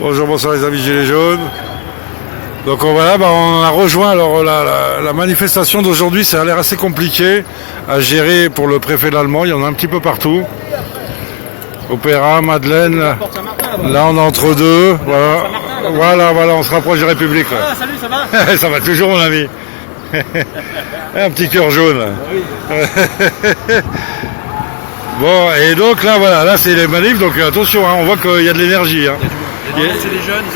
Bonjour, bonsoir les amis Gilets jaunes. Donc voilà, on a rejoint alors la manifestation d'aujourd'hui. Ça a l'air assez compliqué à gérer pour le préfet allemand. Il y en a un petit peu partout. Opéra, Madeleine. Là on est entre deux. Voilà, on se rapproche de République. Là. Ah, salut, ça va? Ça va toujours mon ami. Un petit cœur jaune. Bon, et donc là, voilà, là c'est les manifs, donc attention, hein, on voit qu'il y a de l'énergie. Hein.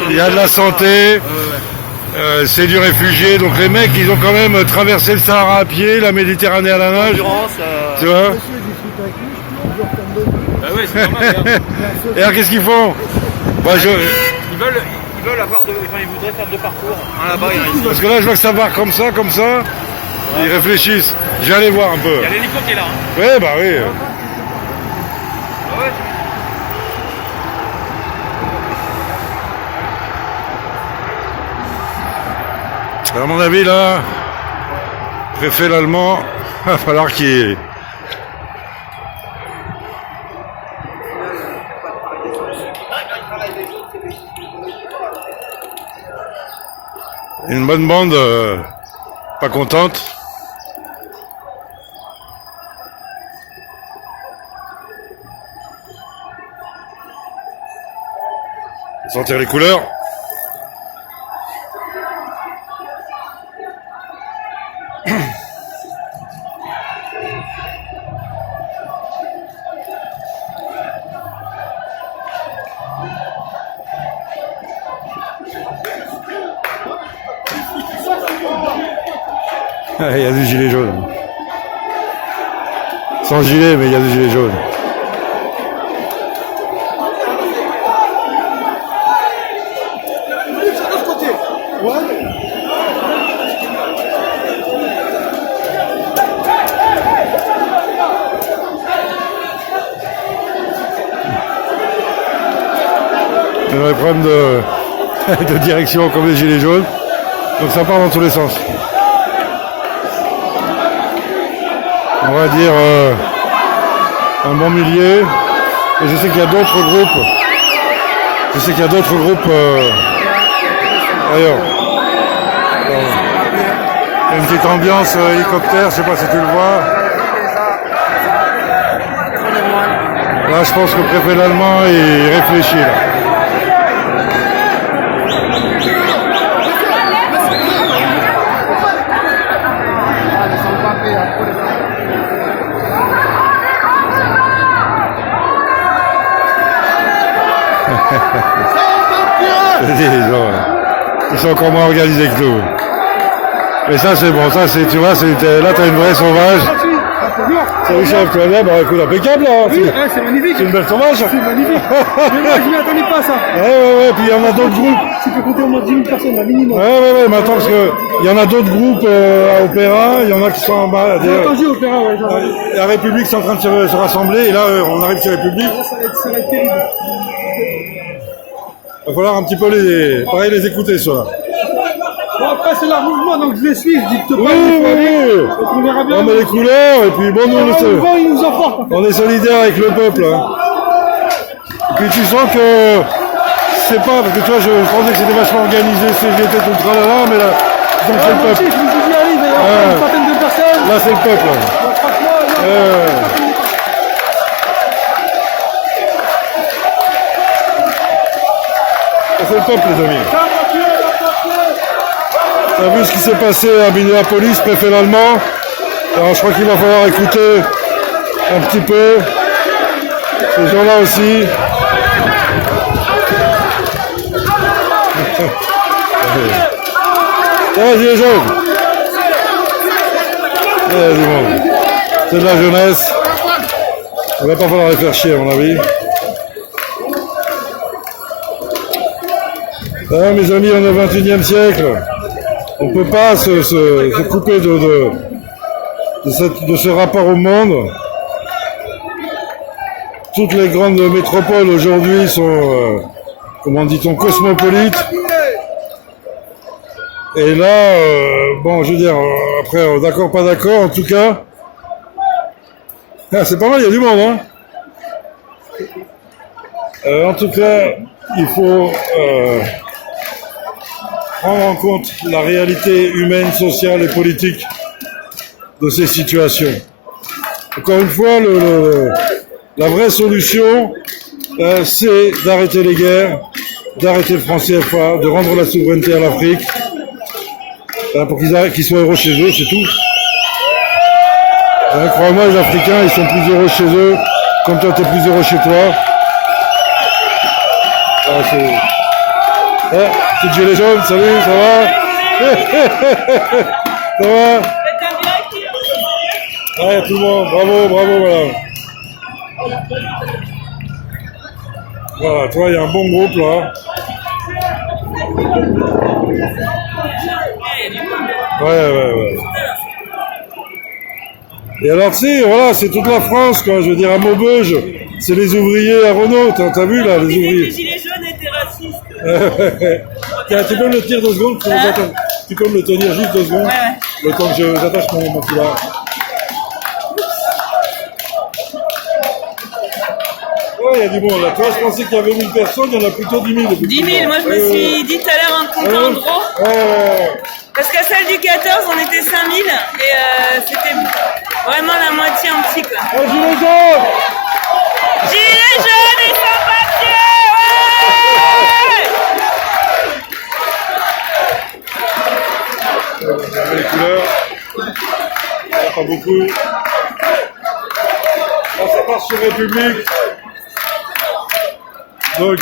Il y a de la santé, c'est du réfugié, donc les mecs, ils ont quand même traversé le Sahara à pied, la Méditerranée à la nage. Tu vois? Ouais, c'est normal. Et alors, qu'est-ce qu'ils font? Ils veulent avoir ils voudraient faire deux parcours, un là-bas et un ici. Parce que là, je vois que ça part comme ça. Ils réfléchissent. Je vais aller voir un peu. Il y a l'hélico qui est là. Hein. Ouais, bah oui. Ouais. À mon avis, là, préfet l'allemand, va falloir qu'il... Une bonne bande pas contente. Sentir les couleurs. Il y a du gilet jaune. Sans gilet, mais il y a du gilet jaune. Il y a des problèmes de direction comme les gilets jaunes. Donc ça part dans tous les sens. On va dire un bon millier. Et je sais qu'il y a d'autres groupes. Ailleurs. Il y a une petite ambiance hélicoptère, je sais pas si tu le vois. Là, je pense que le préfet allemand il réfléchit là. Ils sont encore moins organisés que nous. Mais ça c'est bon, ça c'est, tu vois, là t'as une vraie sauvage. Salut chef, tu vas bien? Bah écoute, impeccable là. Oui, c'est magnifique. C'est une belle sauvage. C'est magnifique. Mais moi je m'y attendais pas à ça. Ouais, puis il y en a d'autres groupes. Tu peux compter au moins 10 000 personnes, là, minimum. Ouais, mais attends, parce que il y en a d'autres groupes à Opéra, il y y en a qui sont en bas. J'ai entendu Opéra, ouais. La République c'est en train de se rassembler, et là on arrive sur République. Là, ça va être terrible. Il va falloir un petit peu les écouter, ceux-là. Bon, après, c'est leur mouvement, donc je les suis, je dicte pas. Oui. Donc on verra bien. On met les couleurs, et puis bon, Il nous emporte. on est solidaires avec le peuple. Hein. Et puis tu sens que c'est pas, parce que toi, je pensais que c'était vachement organisé, CGT, tout le tralala, mais là, donc c'est le Moi aussi, peuple. je me suis dit, allez, il va y avoir une centaine de personnes. Là, c'est le peuple. Là. Donc, franchement, là, C'est le peuple, les amis. T'as vu ce qui s'est passé à Minneapolis, préfet allemand? Alors je crois qu'il va falloir écouter un petit peu ces gens-là aussi. Ouais, gilet jaune. Il y a du monde. C'est de la jeunesse. Il va pas falloir les faire chier à mon avis. Ah, mes amis, on est au XXIe siècle. On ne peut pas se couper de ce rapport au monde. Toutes les grandes métropoles aujourd'hui sont, comment dit-on, cosmopolites. Et là, bon, je veux dire, après, d'accord, pas d'accord, en tout cas, c'est pas mal, il y a du monde, hein. En tout cas, il faut prendre en compte la réalité humaine, sociale et politique de ces situations. Encore une fois, la vraie solution, c'est d'arrêter les guerres, d'arrêter le franc CFA, de rendre la souveraineté à l'Afrique, pour qu'ils soient heureux chez eux, c'est tout. Crois-moi, les Africains, ils sont plus heureux chez eux, comme toi, t'es plus heureux chez toi. Petite gilet jaune, salut, ça va? Ça va? Ouais, tout le monde, bravo, voilà. Voilà, toi, il y a un bon groupe là. Ouais. Et alors, tu sais, voilà, c'est toute la France, quoi. Je veux dire, à Maubeuge, c'est les ouvriers à Renault. T'as vu, là, les ouvriers? Les gilets jaunes étaient racistes. Tiens, tu peux me le tenir 2 secondes? Tu peux me le tenir juste 2 secondes? Ouais. Le temps que j'attache mon foulard. Ouais, il y a du monde, là. Toi, je pensais qu'il y avait 1000 personnes, il y en a plutôt 10 000. 10 000, moi je me suis dit tout à l'heure un compte en gros. Parce qu'à celle du 14, on était 5 000 et c'était vraiment la moitié en petit, quoi. Oh, gilet jaune! Gilets jaunes et sans papier, ouais! Les couleurs. Pas beaucoup. Là, ça part sur République. Donc,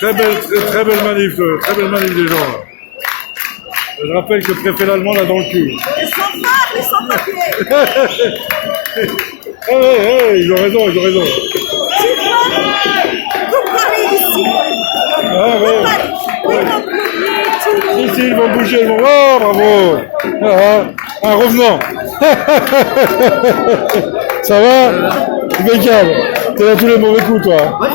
très belle manif des gens. Là. Je rappelle que le préfet l'allemand l'a dans le cul. Et sans papier! Ils ont raison. Ici, ils vont bouger, oh, bravo! Un revenant! Ça va? Impeccable! T'es dans tous les mauvais coups, toi! Ouais.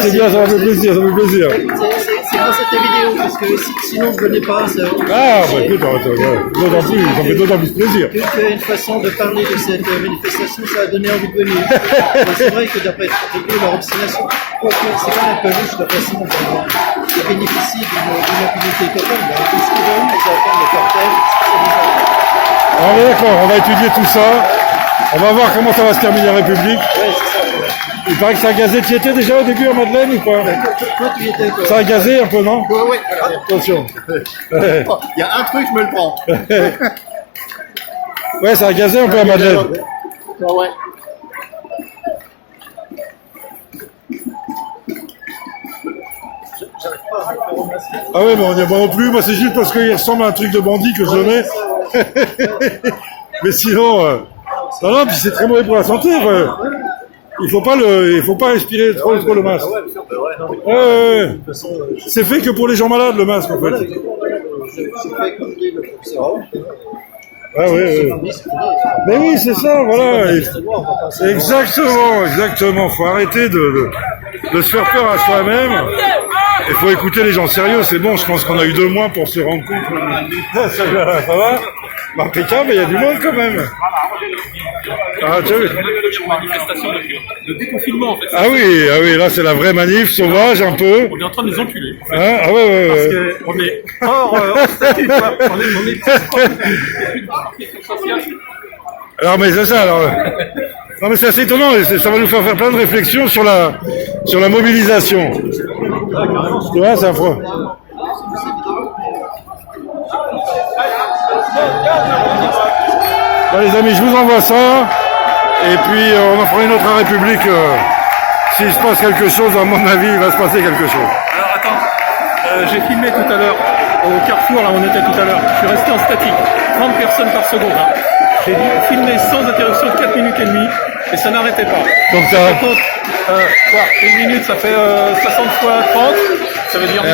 C'est bien, ça me fait plaisir. C'est grâce à tes vidéos, parce que sinon je ne venais pas. Écoute, ça me fait d'autant plus plaisir. Une façon de parler de cette manifestation, ça a donné envie de venir. C'est vrai que d'après leur obstination, c'est quand même un peu louche la façon dont ils bénéficient d'une impunité totale. Tout ce qu'ils veulent, ils attendent le cortège, c'est bizarre. On est d'accord, on va étudier tout ça. On va voir comment ça va se terminer la République. Ouais, c'est ça. Il paraît que ça a gazé. Tu y étais déjà au début à Madeleine ou pas? Toi, tu y étais, quoi. Ça a gazé un peu, non? Ouais. Attention. Il y a un truc, je me le prends. Ouais, ça a gazé un peu à Madeleine. Ouais. Ah ouais, mais on n'y a pas non plus. Moi, c'est juste parce qu'il ressemble à un truc de bandit que je le mets. Mais sinon, non, puis c'est très mauvais pour la santé. Il faut pas respirer trop le masque. Ouais. C'est fait que pour les gens malades, le masque, en fait. C'est fait comme dit le professeur. Ouais. Mais oui, c'est ça, voilà. Exactement. Faut arrêter de se faire peur à soi-même. Il faut écouter les gens sérieux. C'est bon, je pense qu'on a eu 2 mois pour se rendre compte. Ça va? Impeccable, mais il y a du monde quand même. Ah, tu as vu? Manifestation de déconfinement en fait. Ah oui, là c'est la vraie manif sauvage un peu. On est en train de les enculer. Hein? Ah ouais. Parce qu'on est hors statut, quoi. On est Alors mais c'est ça alors. Non mais c'est assez étonnant, ça va nous faire plein de réflexions sur la mobilisation. Tu vois, c'est affreux. Bon, les amis, je vous envoie ça. Et puis on en fera une autre à République. S'il se passe quelque chose, à mon avis, il va se passer quelque chose. Alors attends, j'ai filmé tout à l'heure au Carrefour, là où on était tout à l'heure. Je suis resté en statique, 30 personnes par seconde. Hein. J'ai dû filmer sans interruption 4 minutes et demie et ça n'arrêtait pas. Donc ça compte, une minute ça fait 60 fois 30, ça veut dire 1000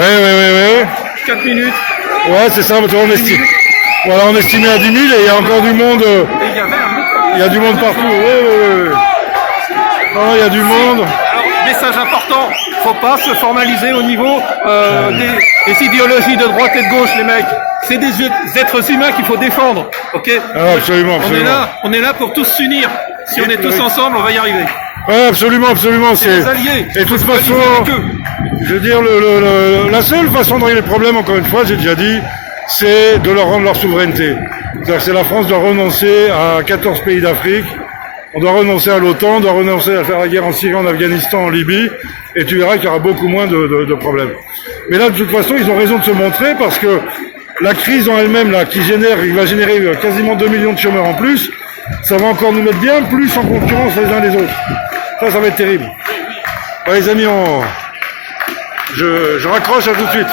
ouais. 4 minutes. Ouais, c'est ça, on estime. Voilà, on estimait à 10 000 et il y a encore du monde. Et il y avait un Il y a du monde partout. Ouais. Non, il y a du monde. Alors, message important, faut pas se formaliser au niveau des idéologies de droite et de gauche, les mecs. C'est des êtres humains qu'il faut défendre, ok? Ah, absolument. On est là pour tous s'unir. Si on est tous ensemble, on va y arriver. Ouais, absolument, absolument. C'est les alliés. Et de toute façon, Avec eux. je veux dire, la seule façon de régler les problèmes, encore une fois, j'ai déjà dit, c'est de leur rendre leur souveraineté. C'est-à-dire que la France doit renoncer à 14 pays d'Afrique, on doit renoncer à l'OTAN, on doit renoncer à faire la guerre en Syrie, en Afghanistan, en Libye, et tu verras qu'il y aura beaucoup moins de problèmes. Mais là, de toute façon, ils ont raison de se montrer parce que la crise en elle-même, là, il va générer quasiment 2 millions de chômeurs en plus, ça va encore nous mettre bien plus en concurrence les uns les autres. Ça va être terrible. Ouais, les amis, je raccroche, à tout de suite.